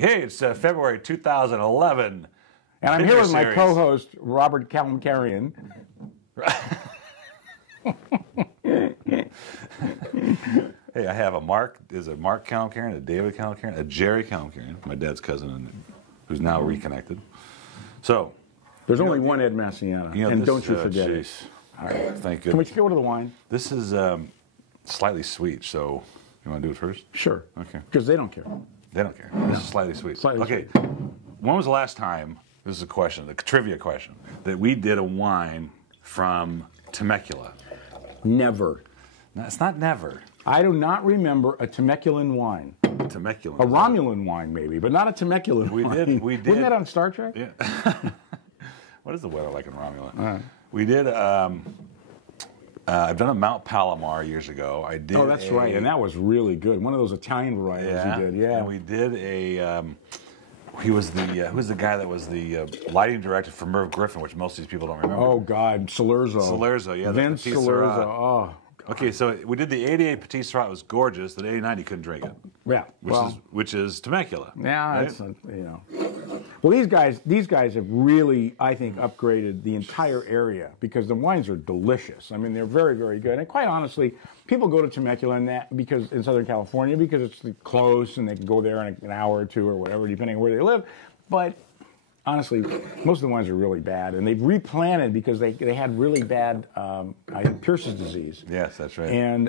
Hey, it's February 2011. And I'm here with my co-host, Robert Kalmkarian. Hey, I have a Mark Kalmkarian, a David Kalmkarian, a Jerry Kalmkarian, my dad's cousin, who's now reconnected. So, there's only one Ed Massiana, and don't you forget it. All right, thank you. Can we go to the wine? This is slightly sweet, so you want to do it first? Sure. Okay. Because they don't care. They don't care. This is slightly sweet. Sweet. When was the last time, this is a question, a trivia question, that we did a wine from Temecula? Never. No, it's not never. I do not remember a Temecula's wine. Temecula. A Romulan wine, maybe, but not a Temecula's wine. We did. Wasn't that on Star Trek? Yeah. What is the weather like in Romulan? We did. I've done a Mount Palomar years ago. I did. Oh, that's right, and that was really good. One of those Italian varieties you did. Yeah. And we did a. He was the who's the guy that was the lighting director for Merv Griffin, which most of these people don't remember. Oh God, Salerzo. Salerzo, yeah. Vince Salerzo. Oh. God. Okay, so we did the 88 Petit Syrah. It was gorgeous. The 89, you couldn't drink it. Yeah. Which is Temecula. Yeah, right? It's Well, these guys have really, I think, upgraded the entire area because the wines are delicious. I mean, they're very, very good. And quite honestly, people go to Temecula in Southern California because it's close and they can go there in an hour or two or whatever, depending on where they live. But honestly, most of the wines are really bad, and they've replanted because they had really bad, I think, Pierce's disease. Yes, that's right. And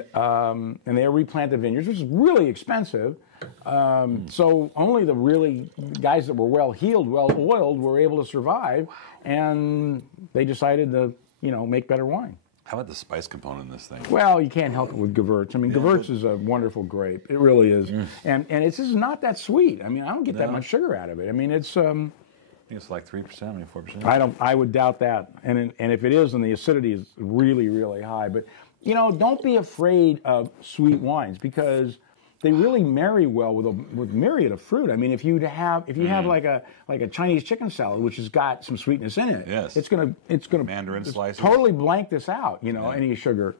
they replanted vineyards, which is really expensive. So only the really guys that were well heeled, well oiled, were able to survive, and they decided to, make better wine. How about the spice component in this thing? Well, you can't help it with Gewurz. I mean, Gewurz is a wonderful grape. It really is. And it's just not that sweet. I mean, I don't get that much sugar out of it. I mean, it's... I think it's like 3%, maybe 4%. I would doubt that. And if it is, then the acidity is really, really high. But, don't be afraid of sweet wines because they really marry well with myriad of fruit. I mean, if you have like a Chinese chicken salad, which has got some sweetness in it, yes, it's gonna mandarin slices totally blank this out. Any sugar.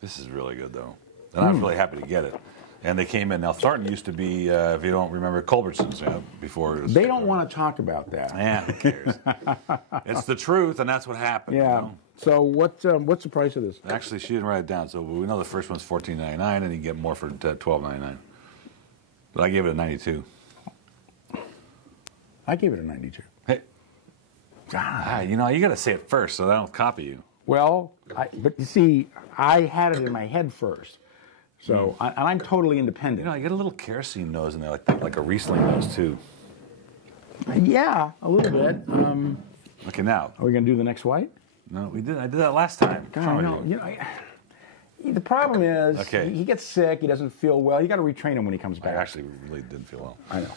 This is really good though, and I'm really happy to get it. And they came in. Now Thornton used to be, if you don't remember, Culbertson's before. They don't want to talk about that. Yeah, who cares? It's the truth, and that's what happened. Yeah. So what's the price of this? Actually, she didn't write it down. So we know the first one's $14.99, and you can get more for $12.99. But I gave it a 92. I gave it a 92. Hey, God, you got to say it first, so I don't copy you. Well, but you see, I had it in my head first. So, and I'm totally independent. I get a little kerosene nose in there, like a Riesling nose, too. Yeah, a little bit. Okay, now. Are we going to do the next white? No, we did. I did that last time. God, the problem is he gets sick, he doesn't feel well. You got to retrain him when he comes back. I actually really didn't feel well. I know.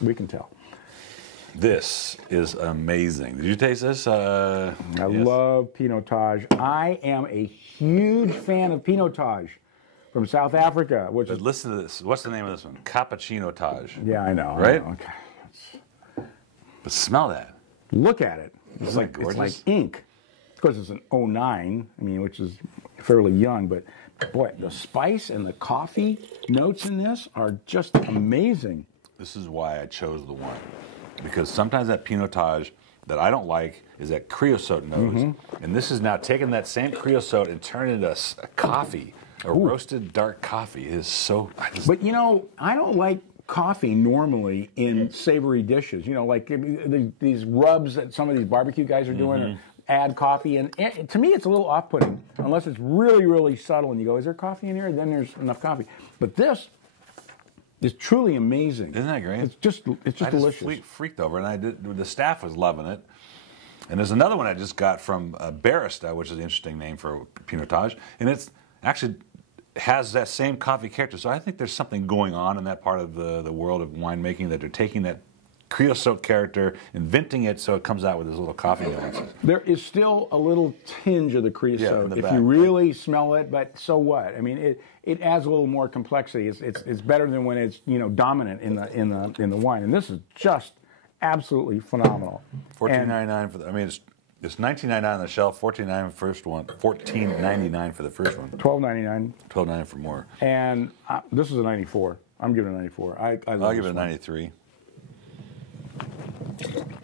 We can tell. This is amazing. Did you taste this? I love Pinotage. I am a huge fan of Pinotage. From South Africa, But listen to this. What's the name of this one? Cappuccino-tage. Yeah, I know. Right? I know. Okay. But smell that. Look at it. It's like ink. Of course, it's an 09, which is fairly young, but boy, the spice and the coffee notes in this are just amazing. This is why I chose the wine. Because sometimes that Pinotage that I don't like is that creosote nose. And this is now taking that same creosote and turning it into a coffee. A roasted dark coffee is so... But, I don't like coffee normally in savory dishes. Like these rubs that some of these barbecue guys are doing or add coffee. And to me, it's a little off-putting unless it's really, really subtle. And you go, is there coffee in here? And then there's enough coffee. But this is truly amazing. Isn't that great? It's just delicious. I just freaked over it. And the staff was loving it. And there's another one I just got from Barista, which is an interesting name for Pinotage. And it's actually... has that same coffee character. So I think there's something going on in that part of the world of winemaking, that they're taking that creosote character and venting it so it comes out with this little coffee nuances. There is still a little tinge of the creosote if you really smell it, but so what? I mean, it adds a little more complexity. It's better than when it's dominant in the wine, and this is just absolutely phenomenal. $14.99 for the. It's $19.99 on the shelf, $14.99 for the first one, $14.99 for the first one. $12.99. $12.99 for more. And this is a 94. I'm giving it a 94. I'll give it a 93.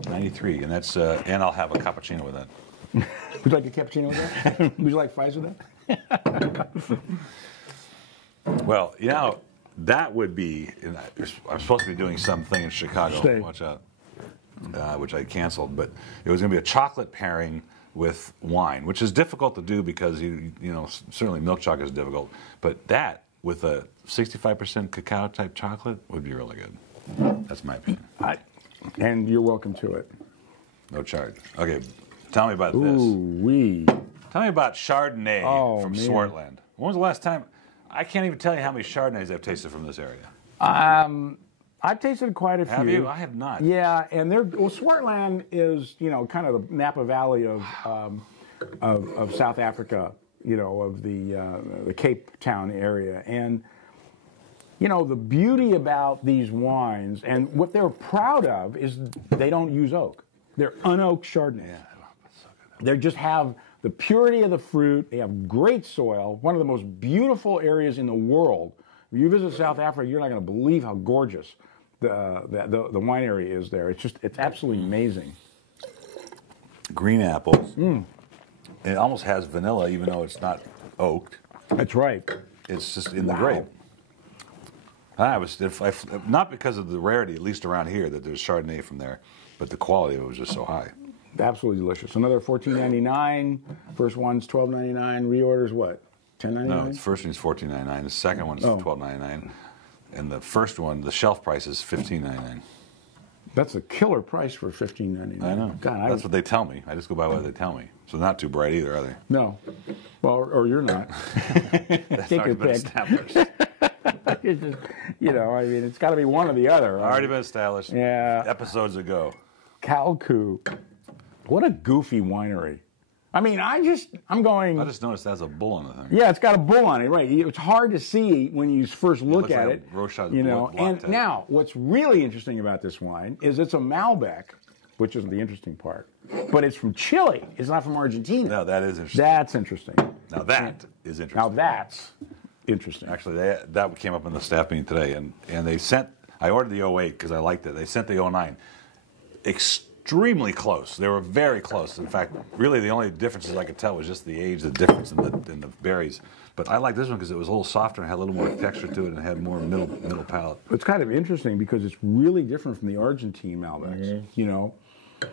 93, and that's and I'll have a cappuccino with that. Would you like a cappuccino with that? Would you like fries with that? Well, you know, that would be. I'm supposed to be doing something in Chicago. Stay. Watch out. Which I canceled, but it was going to be a chocolate pairing with wine, which is difficult to do because you know certainly milk chocolate is difficult, but that with a 65% cacao type chocolate would be really good. That's my opinion. And you're welcome to it. No charge. Okay, tell me about this. Ooh-wee. Tell me about Chardonnay from man. Swartland. When was the last time? I can't even tell you how many Chardonnays I've tasted from this area. I've tasted quite a few. Have you? I have not. Yeah, and Swartland is, you know, kind of the Napa Valley of South Africa, you know, of the Cape Town area. And, you know, the beauty about these wines, and what they're proud of, is they don't use oak. They're unoaked Chardonnays. Yeah, that's so good. They just have the purity of the fruit. They have great soil, one of the most beautiful areas in the world. If you visit South Africa, you're not going to believe how gorgeous the wine area is there. It's absolutely amazing. Green apples. It almost has vanilla, even though it's not oaked. That's right. It's just in the grape. Not because of the rarity, at least around here, that there's Chardonnay from there, but the quality of it was just so high. Absolutely delicious. Another $14.99. First one's $12.99. Reorders what? $10.99. No, the first one's $14.99. The second one's $12.99, and the first one, the shelf price is $15.99. That's a killer price for $15.99. I know. God, that's what they tell me. I just go by what they tell me. So not too bright either, are they? No. Well, or you're not. That's Take already your been pick. established. It's just, you know, I mean, it's got to be one or the other. Right? Already been established. Yeah. Episodes ago. Calcoo. What a goofy winery. I mean, I'm going. I just noticed it has a bull on the thing. Yeah, it's got a bull on it, right? It's hard to see when you first look at like it. Rochat's you know, blood and test. now what's really interesting about this wine is it's a Malbec, which is the interesting part. But it's from Chile. It's not from Argentina. No, that is interesting. That's interesting. Now that is interesting. Now that's interesting. Actually, that came up in the staff meeting today, and they sent. I ordered the 08 because I liked it. They sent the 09. Extremely close. They were very close. In fact, really the only differences I could tell was just the age, the difference in the berries. But I like this one because it was a little softer and had a little more texture to it and had more middle palate. It's kind of interesting because it's really different from the Argentine Malbecs. You know,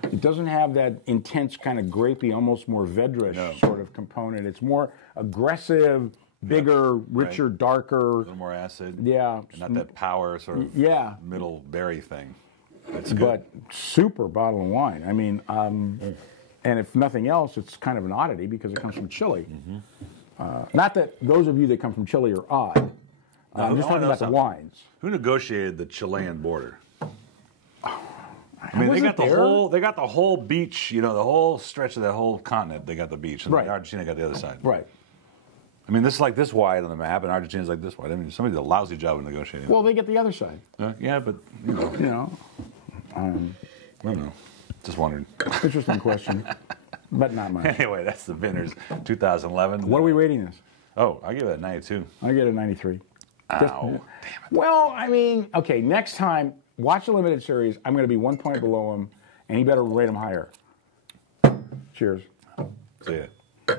it doesn't have that intense kind of grapey, almost more Vedrish sort of component. It's more aggressive, bigger, richer, darker. A little more acid. Yeah. And not that power sort of middle berry thing. It's good. But super bottle of wine. I mean, and if nothing else, it's kind of an oddity because it comes from Chile. Not that those of you that come from Chile are odd. I'm just talking about the wines. Who negotiated the Chilean border? I mean, Was they it got the whole beach, you know, the whole stretch of that whole continent. They got the beach, and Right. Argentina got the other side. Right. I mean, this is like this wide on the map, and Argentina's like this wide. I mean, somebody did a lousy job of negotiating. Well, they get the other side. Yeah, but you know, You know, I don't know. Just wondering. interesting question, but not mine. Anyway, that's the Vintners 2011. What are we rating this? Oh, I give it a 92. I get a 93. Ow, damn it. Well, I mean, okay, next time, watch the limited series. I'm going to be 1 point below him, and he better rate him higher. Cheers. See ya.